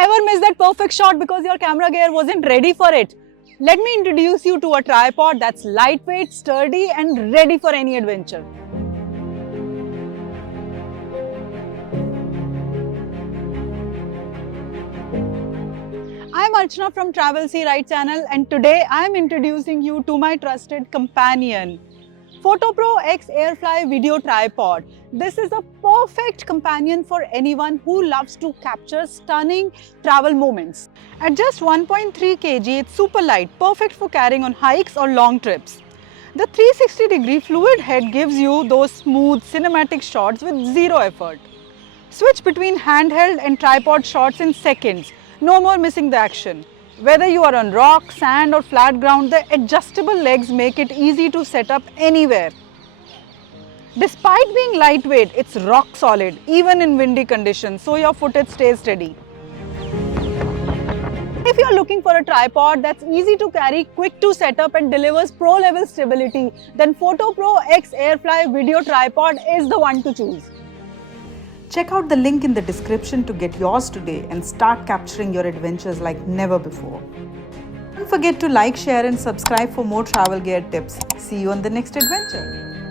Ever miss that perfect shot because your camera gear wasn't ready for it? Let me introduce you to a tripod that's lightweight, sturdy and ready for any adventure. I'm Archana from Travel See Right channel, and today I'm introducing you to my trusted companion, Fotopro X-AIRFLY video tripod. This is a perfect companion for anyone who loves to capture stunning travel moments. At just 1.3 kg, it's super light, perfect for carrying on hikes or long trips. The 360-degree fluid head gives you those smooth cinematic shots with zero effort. Switch between handheld and tripod shots in seconds. No more missing the action. Whether you are on rock, sand or flat ground, the adjustable legs make it easy to set up anywhere. Despite being lightweight, it's rock solid even in windy conditions, so your footage stays steady. If you are looking for a tripod that's easy to carry, quick to set up and delivers pro-level stability, then Fotopro X-AIRFLY video tripod is the one to choose. Check out the link in the description to get yours today and start capturing your adventures like never before. Don't forget to like, share and subscribe for more travel gear tips. See you on the next adventure.